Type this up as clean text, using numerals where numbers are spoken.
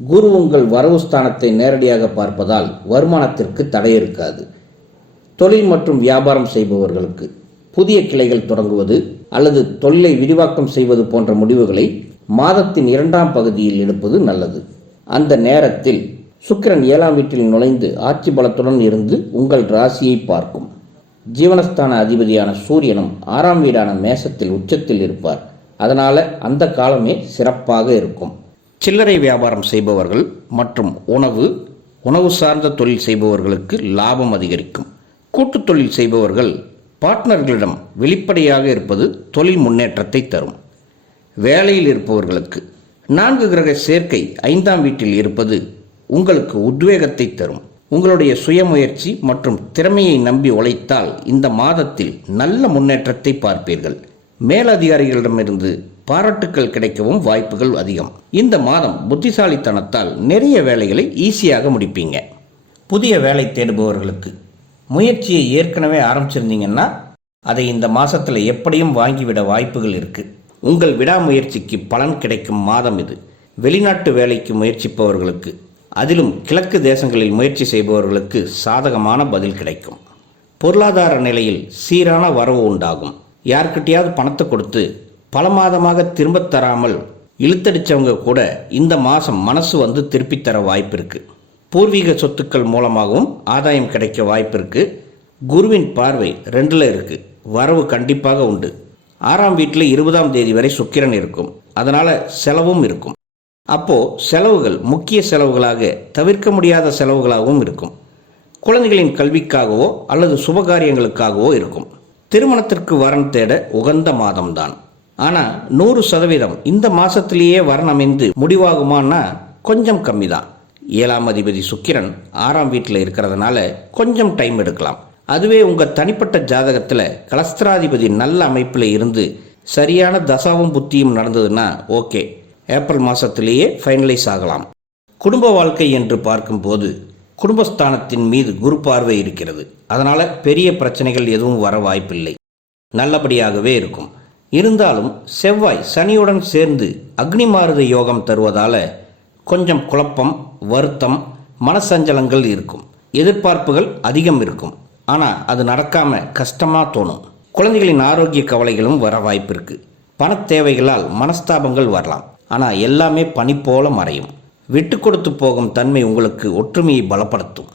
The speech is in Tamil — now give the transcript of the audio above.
குரு உங்கள் வரவு ஸ்தானத்தை நேரடியாக பார்ப்பதால் வருமானத்திற்கு தடை இருக்காது. தொழில் மற்றும் வியாபாரம் செய்பவர்களுக்கு புதிய கிளைகள் தொடங்குவது அல்லது தொழிலை விரிவாக்கம் செய்வது போன்ற முடிவுகளை மாதத்தின் 2ஆம் பகுதியில் எடுப்பது நல்லது. அந்த நேரத்தில் சுக்கிரன் 7ஆம் வீட்டில் நுழைந்து ஆட்சி பலத்துடன் இருந்து உங்கள் ராசியை பார்க்கும். ஜீவனஸ்தான அதிபதியான சூரியனும் 6ஆம் வீடான மேசத்தில் உச்சத்தில் இருப்பார். அதனால் அந்த காலமே சிறப்பாக இருக்கும். சில்லறை வியாபாரம் செய்பவர்கள் மற்றும் உணவு சார்ந்த தொழில் செய்பவர்களுக்கு லாபம் அதிகரிக்கும். கூட்டுத் தொழில் செய்பவர்கள் பார்ட்னர்களிடம் வெளிப்படையாக இருப்பது தொழில் முன்னேற்றத்தை தரும். வேலையில் இருப்பவர்களுக்கு 4 கிரக சேர்க்கை 5ஆம் வீட்டில் இருப்பது உங்களுக்கு உத்வேகத்தை தரும். உங்களுடைய சுயமுயற்சி மற்றும் திறமையை நம்பி உழைத்தால் இந்த மாதத்தில் நல்ல முன்னேற்றத்தை பார்ப்பீர்கள். மேலதிகாரிகளிடமிருந்து பாராட்டுக்கள் கிடைக்கவும் வாய்ப்புகள் அதிகம். இந்த மாதம் புத்திசாலித்தனத்தால் நிறைய வேலைகளை ஈஸியாக முடிப்பீங்க. புதிய வேலை தேடுபவர்களுக்கு முயற்சியை ஏற்கனவே ஆரம்பிச்சிருந்தீங்கன்னா அதை இந்த மாதத்தில் எப்படியும் வாங்கிவிட வாய்ப்புகள் இருக்குது. உங்கள் விடாமுயற்சிக்கு பலன் கிடைக்கும் மாதம் இது. வெளிநாட்டு வேலைக்கு முயற்சிப்பவர்களுக்கு, அதிலும் கிழக்கு தேசங்களில் முயற்சி செய்பவர்களுக்கு சாதகமான பதில் கிடைக்கும். பொருளாதார நிலையில் சீரான வரவு உண்டாகும். யார்கிட்டையாவது பணத்தை கொடுத்து பல மாதமாக திரும்ப தராமல் இழுத்தடிச்சவங்க கூட இந்த மாதம் மனசு வந்து திருப்பித் தர வாய்ப்பு இருக்குது. பூர்வீக சொத்துக்கள் மூலமாகவும் ஆதாயம் கிடைக்க வாய்ப்பு இருக்குது. குருவின் பார்வை 2ல் இருக்குது. வரவு கண்டிப்பாக உண்டு. 6ஆம் வீட்டில் 20ஆம் தேதி வரை சுக்கிரன் இருக்கும். அதனால் செலவும் இருக்கும். அப்போது செலவுகள் முக்கிய செலவுகளாக, தவிர்க்க முடியாத செலவுகளாகவும் இருக்கும். குழந்தைகளின் கல்விக்காகவோ அல்லது சுபகாரியங்களுக்காகவோ இருக்கும். திருமணத்திற்கு வரன் தேட உகந்த மாதம்தான். ஆனால் 100% இந்த மாதத்திலேயே வரன் அமைந்து முடிவாகுமான்னா கொஞ்சம் கம்மி தான். 7ஆம் அதிபதி சுக்கிரன் 6ஆம் வீட்டில் இருக்கிறதுனால கொஞ்சம் டைம் எடுக்கலாம். அதுவே உங்கள் தனிப்பட்ட ஜாதகத்தில் கலஸ்திராதிபதி நல்ல அமைப்பில் இருந்து சரியான தசாவும் புத்தியும் நடந்ததுன்னா ஓகே, ஏப்ரல் மாதத்திலேயே ஃபைனலைஸ் ஆகலாம். குடும்ப வாழ்க்கை என்று பார்க்கும்போது குடும்பஸ்தானத்தின் மீது குரு பார்வை இருக்கிறது. அதனால் பெரிய பிரச்சனைகள் எதுவும் வர வாய்ப்பில்லை. நல்லபடியாகவே இருக்கும். இருந்தாலும் செவ்வாய் சனியுடன் சேர்ந்து அக்னி மாருத யோகம் தருவதால் கொஞ்சம் குழப்பம், வருத்தம், மனசஞ்சலங்கள் இருக்கும். எதிர்பார்ப்புகள் அதிகம் இருக்கும். ஆனால் அது நடக்காமல் கஷ்டமாக தோணும். குழந்தைகளின் ஆரோக்கிய கவலைகளும் வர வாய்ப்பு இருக்குது. பணத் தேவைகளால் மனஸ்தாபங்கள் வரலாம். ஆனால் எல்லாமே பனி போல மறையும். விட்டு கொடுத்து போகும் தன்மை உங்களுக்கு ஒற்றுமையை பலப்படுத்தும்.